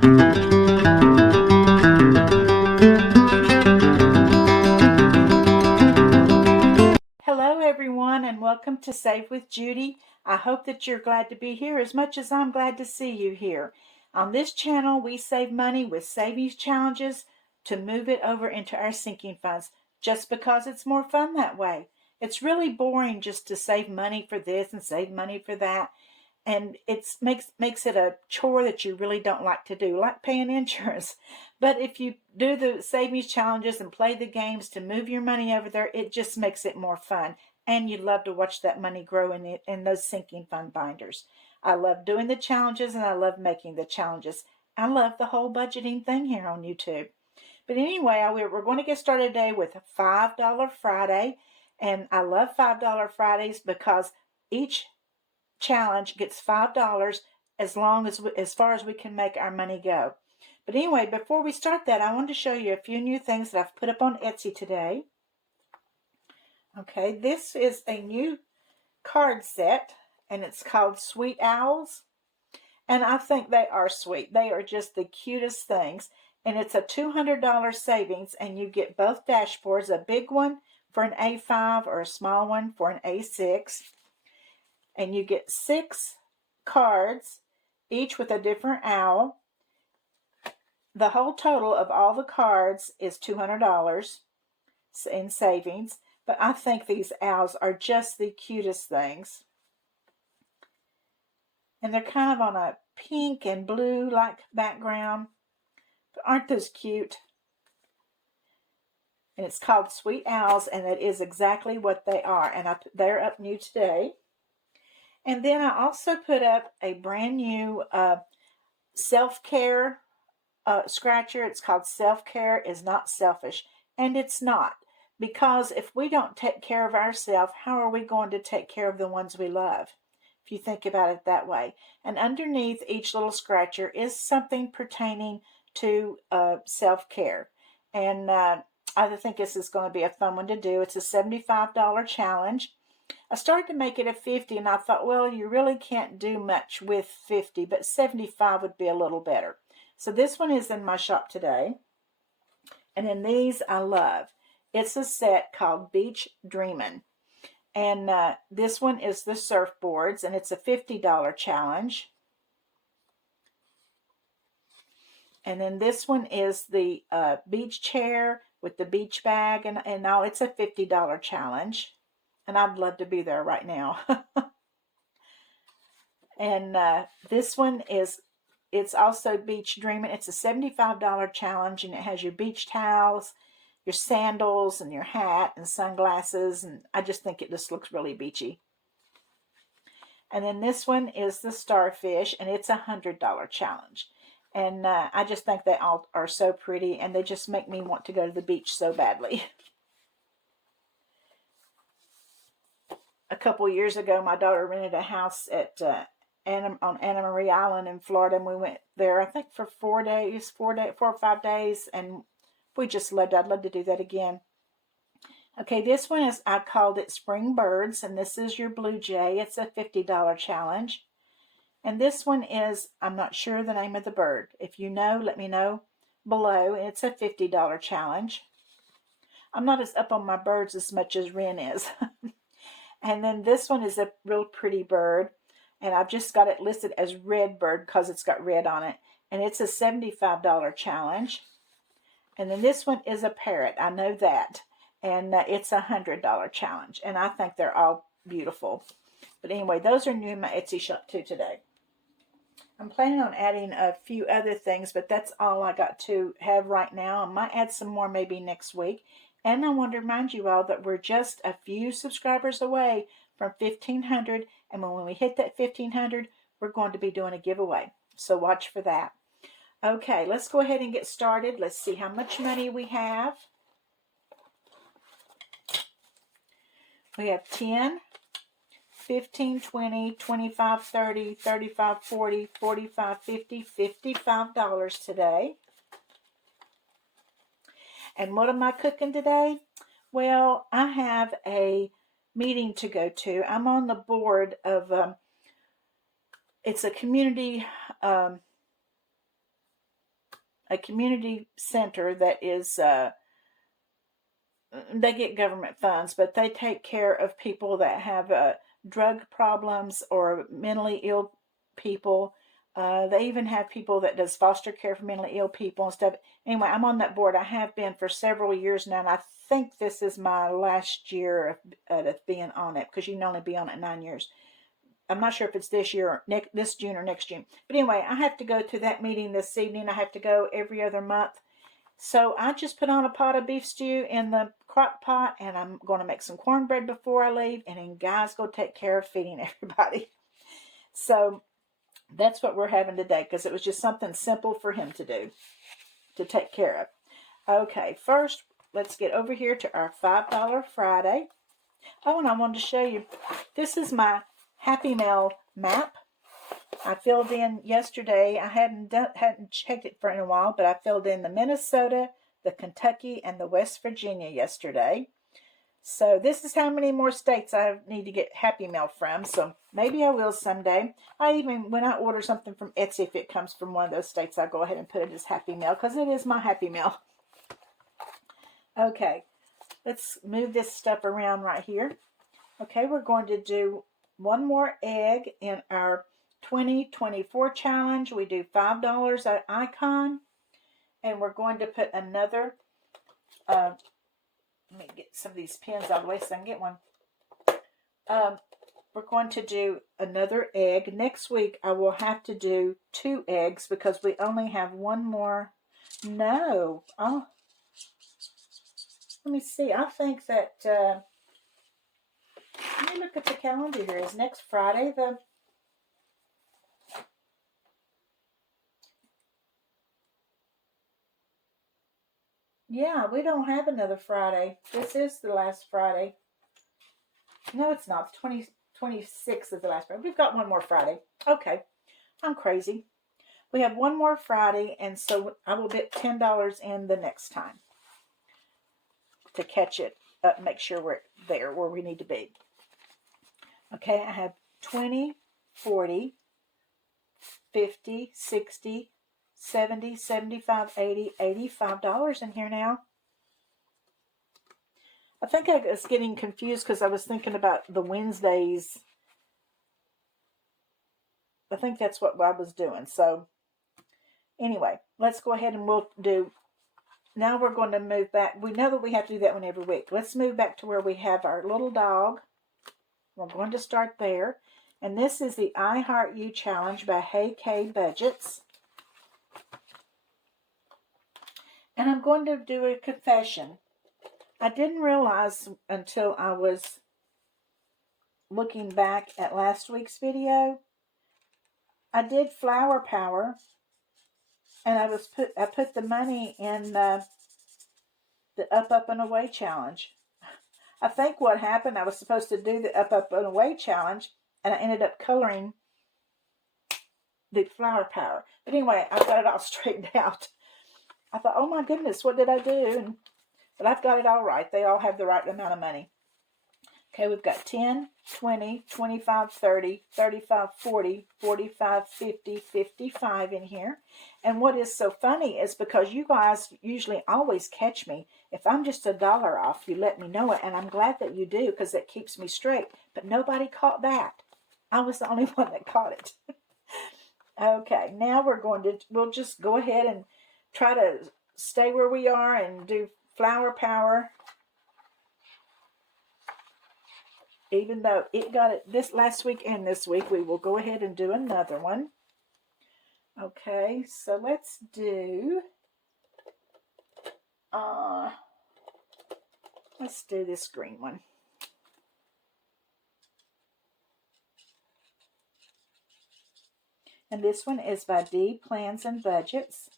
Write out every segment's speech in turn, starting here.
Hello everyone and welcome to Save with Judy. I hope that you're glad to be here as much as I'm glad to see you here. On this channel we save money with savings challenges to move it over into our sinking funds just because it's more fun that way. It's really boring just to save money for this and save money for that. And it makes it a chore that you really don't like to do, like paying insurance. But if you do the savings challenges and play the games to move your money over there, it just makes it more fun. And you love to watch that money grow in those sinking fund binders. I love doing the challenges and I love making the challenges. I love the whole budgeting thing here on YouTube. But anyway, we're going to get started today with a $5 Friday. And I love $5 Fridays because each challenge gets $5 as far as we can make our money go. But anyway, before we start that, I wanted to show you a few new things that I've put up on Etsy today. Okay, this is a new card set, and it's called Sweet Owls. And I think they are sweet. They are just the cutest things. And it's a $200 savings, and you get both dashboards, a big one for an A5 or a small one for an A6. And you get 6 cards, each with a different owl. The whole total of all the cards is $200 in savings, but I think these owls are just the cutest things. And they're kind of on a pink and blue like background. But aren't those cute? And it's called Sweet Owls, and it is exactly what they are. And they're up new today. And then I also put up a brand new self-care scratcher. It's called Self-Care is Not Selfish. And it's not. Because if we don't take care of ourselves, how are we going to take care of the ones we love? If you think about it that way. And underneath each little scratcher is something pertaining to self-care. And I think this is going to be a fun one to do. It's a $75 challenge. I started to make it a 50, and I thought, well, you really can't do much with 50, but 75 would be a little better. So this one is in my shop today, and then these I love. It's a set called Beach Dreamin', and this one is the surfboards, and it's a $50 challenge. And then this one is the beach chair with the beach bag, and all. It's a $50 challenge. And I'd love to be there right now. And this one it's also Beach Dreaming. It's a $75 challenge, and it has your beach towels, your sandals, and your hat, and sunglasses. And I just think it just looks really beachy. And then this one is the starfish, and it's a $100 challenge. And I just think they all are so pretty, and they just make me want to go to the beach so badly. A couple years ago, my daughter rented a house at on Anna Maria Island in Florida, and we went there, I think, for 4 or 5 days, and we just loved it. I'd love to do that again. Okay, this one is, I called it Spring Birds, and this is your blue jay. It's a $50 challenge. And this one is, I'm not sure the name of the bird. If you know, let me know below. It's a $50 challenge. I'm not as up on my birds as much as Ren is. And then this one is a real pretty bird. And I've just got it listed as red bird because it's got red on it. And it's a $75 challenge. And then this one is a parrot. I know that. And it's a $100 challenge. And I think they're all beautiful. But anyway, those are new in my Etsy shop too today. I'm planning on adding a few other things, but that's all I got to have right now. I might add some more maybe next week. And I want to remind you all that we're just a few subscribers away from 1,500. And when we hit that 1,500, we're going to be doing a giveaway. So watch for that. Okay, let's go ahead and get started. Let's see how much money we have. We have 10, 15, 20, 25, 30, 35, 40, 45, 50, $55 today. And what am I cooking today? Well, I have a meeting to go to. I'm on the board of, it's a community a community center that is, they get government funds, but they take care of people that have drug problems or mentally ill people. They even have people that does foster care for mentally ill people and stuff. Anyway, I'm on that board. I have been for several years now, and I think this is my last year of being on it, because you can only be on it 9 years. I'm not sure if it's this year, or this June or next June. But anyway, I have to go to that meeting this evening. I have to go every other month. So I just put on a pot of beef stew in the crock pot, and I'm going to make some cornbread before I leave, and then Guy's going to take care of feeding everybody. So that's what we're having today, because it was just something simple for him to do, to take care of. Okay, first, let's get over here to our $5 Friday. Oh, and I wanted to show you, this is my Happy Mail map. I filled in yesterday. I hadn't checked it for a while, but I filled in the Minnesota, the Kentucky, and the West Virginia yesterday. So this is how many more states I need to get Happy Mail from. So maybe I will someday. When I order something from Etsy, if it comes from one of those states, I go ahead and put it as Happy Mail, because it is my Happy Mail. Okay, let's move this stuff around right here. Okay, we're going to do one more egg in our 2024 challenge. We do $5 at Icon, and we're going to put another, let me get some of these pins out of the way so I can get one. We're going to do another egg. Next week I will have to do 2 eggs because we only have one more. No. Oh, let me see. I think that, let me look at the calendar here. Is next Friday the... Yeah, we don't have another Friday. This is the last Friday. No, it's not. The 26th is the last Friday. We've got one more Friday. Okay. I'm crazy. We have one more Friday, and so I will bet $10 in the next time to catch it up, make sure we're there where we need to be. Okay, I have 20, 40, 50, 60, 70, 75, 80, $85 in here now. I think I was getting confused because I was thinking about the Wednesdays. I think that's what I was doing. So anyway, let's go ahead and we'll do, now we're going to move back. We know that we have to do that one every week. Let's move back to where we have our little dog. We're going to start there. And this is the I Heart You Challenge by Hey K Budgets. And I'm going to do a confession. I didn't realize until I was looking back at last week's video. I did Flower Power, and I put the money in the Up, Up, and Away challenge. I think what happened, I was supposed to do the Up, Up, and Away challenge, and I ended up coloring the Flower Power. But anyway, I got it all straightened out. I thought, oh my goodness, what did I do? But I've got it all right. They all have the right amount of money. Okay, we've got 10, 20, 25, 30, 35, 40, 45, 50, 55 in here. And what is so funny is because you guys usually always catch me. If I'm just $1 off, you let me know it. And I'm glad that you do because it keeps me straight. But nobody caught that. I was the only one that caught it. Okay, now we'll just go ahead and try to stay where we are and do Flower Power. Even though it got it this last week and this week, we will go ahead and do another one. Okay, so let's do this green one. And this one is by D Plans and Budgets.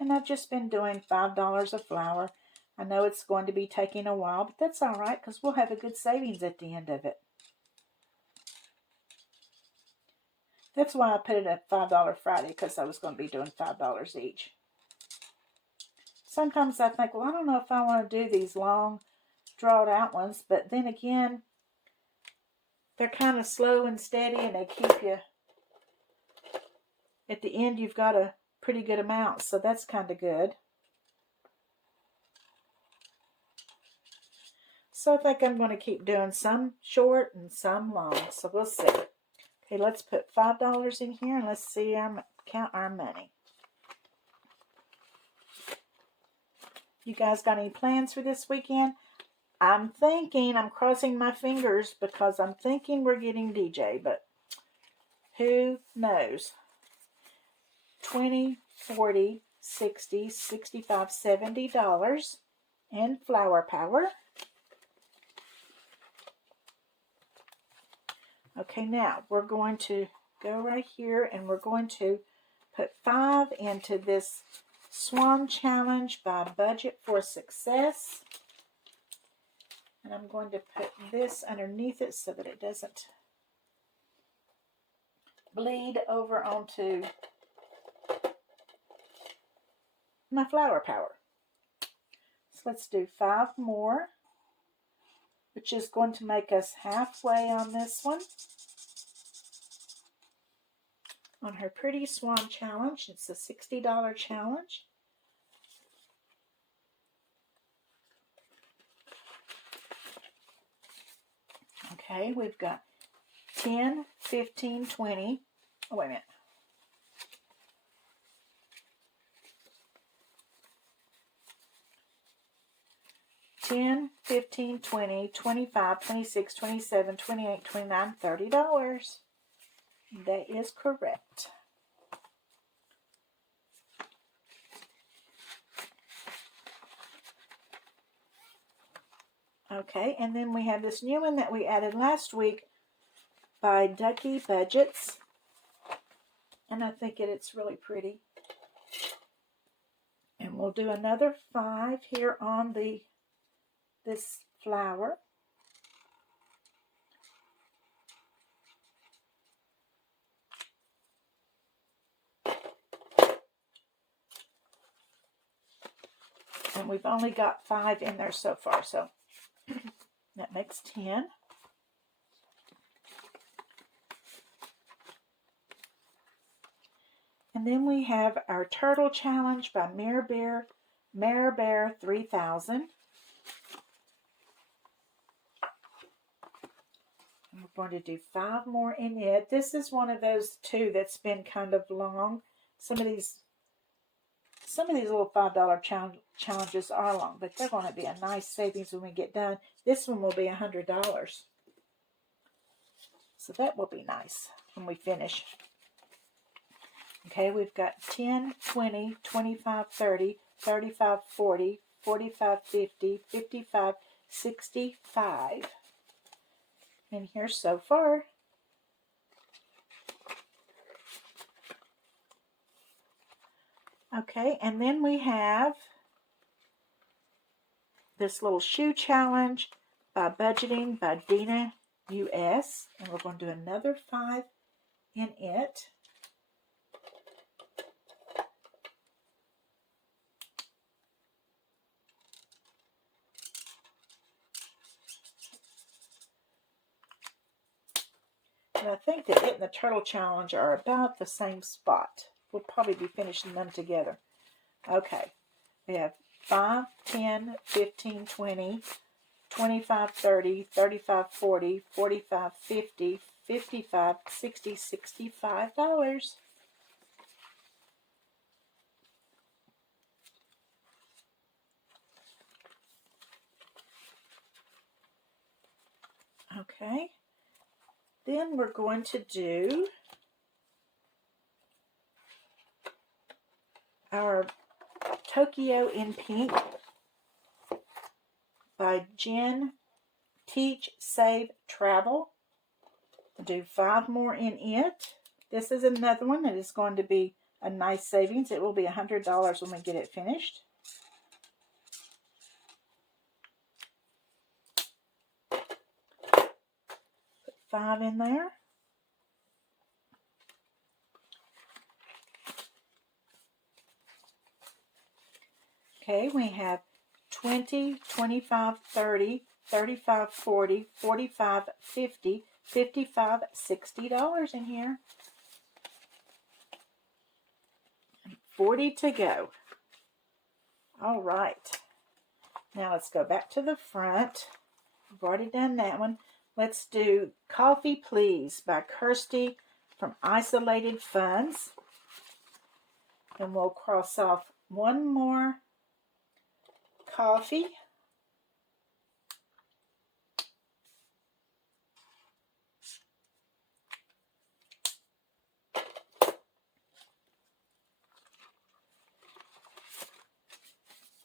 And I've just been doing $5 of flour. I know it's going to be taking a while, but that's all right because we'll have a good savings at the end of it. That's why I put it at $5 Friday, because I was going to be doing $5 each. Sometimes I think, well, I don't know if I want to do these long, drawn out ones, but then again, they're kind of slow and steady, and they keep you, at the end, you've got to pretty good amount, so that's kind of good. So I think I'm going to keep doing some short and some long, so we'll see. Okay, let's put $5 in here and let's see count our money. You guys got any plans for this weekend? I'm crossing my fingers because I'm thinking we're getting DJ, but who knows? 20, 40, 60, 65, $70 in flower power. Okay, now we're going to go right here and we're going to put 5 into this Swan Challenge by Budget for Success. And I'm going to put this underneath it so that it doesn't bleed over onto my flower power. So let's do 5 more, which is going to make us halfway on this one. On her Pretty Swan Challenge. It's a $60 challenge. Okay, we've got 10, 15, 20. Oh, wait a minute. $10, $15, $20, $25, $26, $27, $28, $29, $30. That is correct. Okay, and then we have this new one that we added last week by Ducky Budgets. And I think it's really pretty. And we'll do another 5 here on this flower. And we've only got 5 in there so far, so that makes 10. And then we have our Turtle Challenge by Mare Bear 3000. And we're going to do 5 more in it. This is one of those 2 that's been kind of long. Some of these little $5 challenges are long, but they're going to be a nice savings when we get done. This one will be $100. So that will be nice when we finish. Okay, we've got 10, 20, 25, 30, 35, 40, 45, 50, 55, 65 in here so far. Okay, and then we have this little shoe challenge by Budgeting by Dina US. And we're going to do another 5 in it. And I think that it and the Turtle Challenge are about the same spot. We'll probably be finishing them together. Okay. We have 5, 10, 15, 20, 25, 30, 35, 40, 45, 50, 55, 60, $65. Okay. Then we're going to do our Tokyo in Pink by Jen Teach, Save, Travel. We'll do 5 more in it. This is another one that is going to be a nice savings. It will be $100 when we get it finished. Put 5 in there. Okay, we have 20, 25, 30, 35, 40, 45, 50, 55, $60 in here. 40 to go. All right. Now let's go back to the front. We've already done that one. Let's do Coffee Please by Kirsty from Isolated Funds. And we'll cross off one more coffee.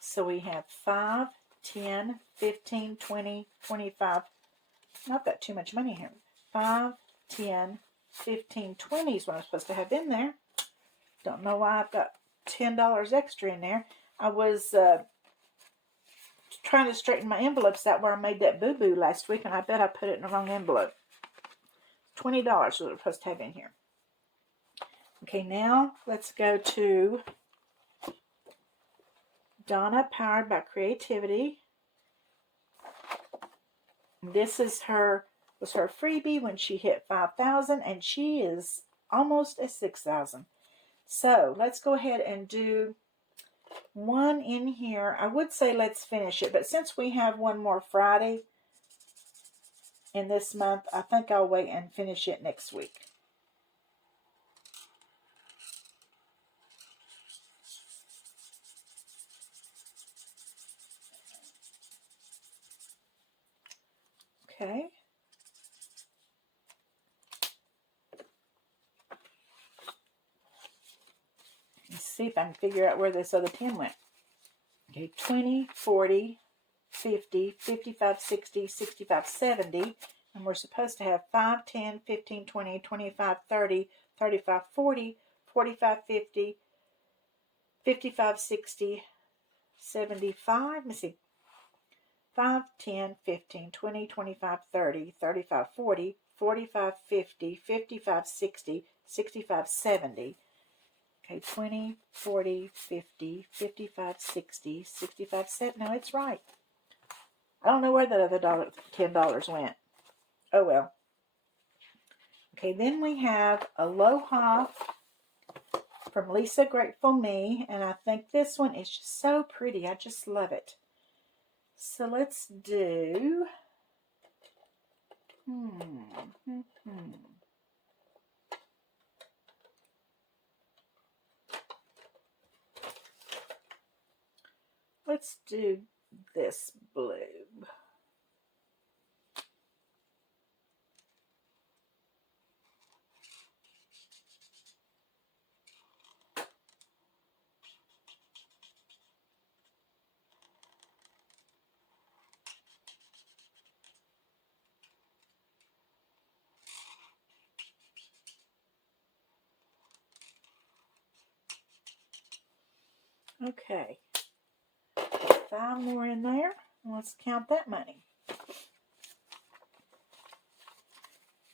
So we have 5, 10, 15, 20, 25. Not that too much money here. 5, 10, 15, 20 is what I'm supposed to have in there. Don't know why I've got $10 extra in there. I was trying to straighten my envelopes out where I made that boo-boo last week, and I bet I put it in the wrong envelope. $20 is what I'm supposed to have in here. Okay, now let's go to Donna, Powered by Creativity. This is was her freebie when she hit 5,000, and she is almost at 6,000. So let's go ahead and do one in here. I would say let's finish it, but since we have one more Friday in this month, I think I'll wait and finish it next week. Okay. Let's see if I can figure out where this other 10 went. Okay, 20, 40, 50, 55, 60, 65, 70. And we're supposed to have 5, 10, 15, 20, 25, 30, 35, 40, 45, 50, 55, 60, 75. Let me see. 5, 10, 15, 20, 25, 30, 35, 40, 45, 50, 55, 60, 65, 70. Okay, 20, 40, 50, 55, 60, 65, 70. No, it's right. I don't know where that other $10 went. Oh, well. Okay, then we have Aloha from Lisa Grateful Me. And I think this one is just so pretty. I just love it. So let's do... Let's do this blue. Okay. 5 more in there. Let's count that money.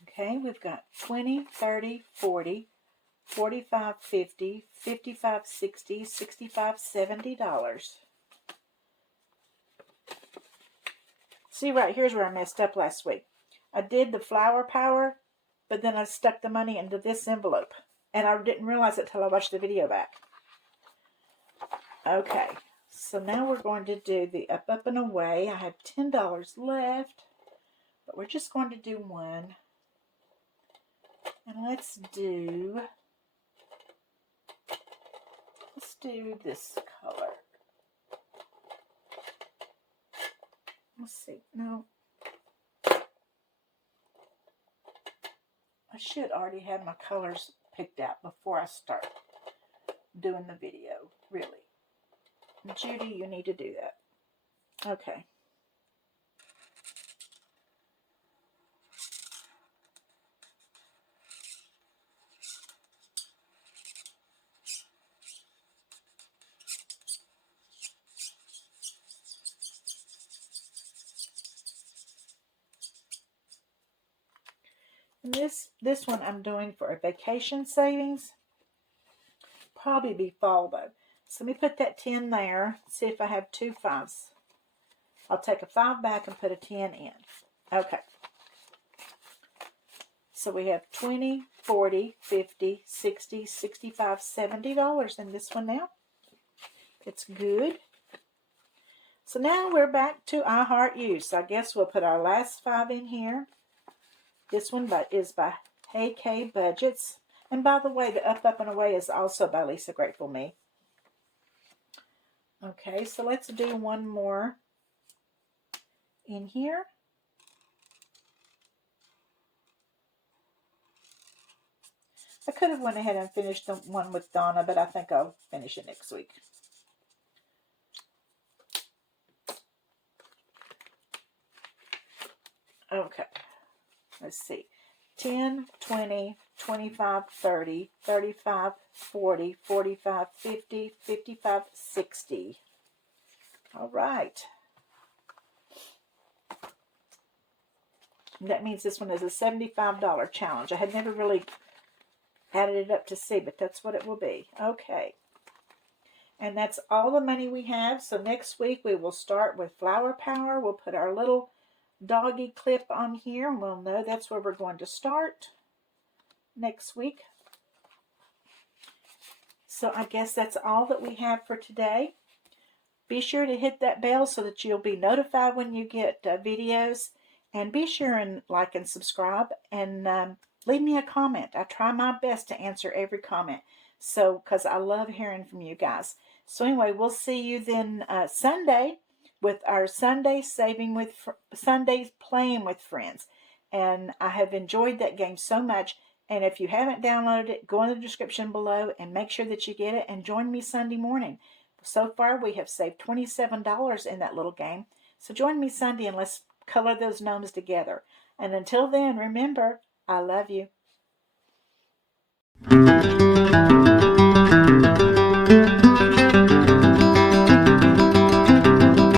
Okay, we've got 20, 30, 40, 45, 50, 55, 60, 65, $70. See, right here's where I messed up last week. I did the flower power, but then I stuck the money into this envelope. And I didn't realize it till I watched the video back. Okay, so now we're going to do the Up, Up, and Away. I have $10 left, but we're just going to do one. And let's do this color. Let's see. No. I should already have my colors picked out before I start doing the video, really. Judy, you need to do that. Okay. And this one I'm doing for a vacation savings. Probably be fall though. So let me put that 10 there. See if I have 2 5s. I'll take a 5 back and put a 10 in. Okay. So we have $20, $40, $50, $60, $65, $70 in this one now. It's good. So now we're back to I Heart You. So I guess we'll put our last 5 in here. This one is by Hey K Budgets. And by the way, the Up, Up, and Away is also by Lisa Grateful Me. Okay, so let's do one more in here. I could have went ahead and finished the one with Donna, but I think I'll finish it next week. Okay, let's see. 10, 20, 25, 30, 35, 40, 45, 50, 55, 60. All right. And that means this one is a $75 challenge. I had never really added it up to see, but that's what it will be. Okay. And that's all the money we have. So next week we will start with Flower Power. We'll put our little doggy clip on here, and we'll know that's where we're going to start next week. So I guess that's all that we have for today. Be sure to hit that bell so that you'll be notified when you get videos, and be sure and like and subscribe, and leave me a comment. I try my best to answer every comment, so because I love hearing from you guys. So anyway, we'll see you then Sunday with our Sunday Sundays Playing with Friends. And I have enjoyed that game so much. And if you haven't downloaded it, go in the description below and make sure that you get it, and join me Sunday morning. So far, we have saved $27 in that little game. So join me Sunday and let's color those gnomes together. And until then, remember, I love you.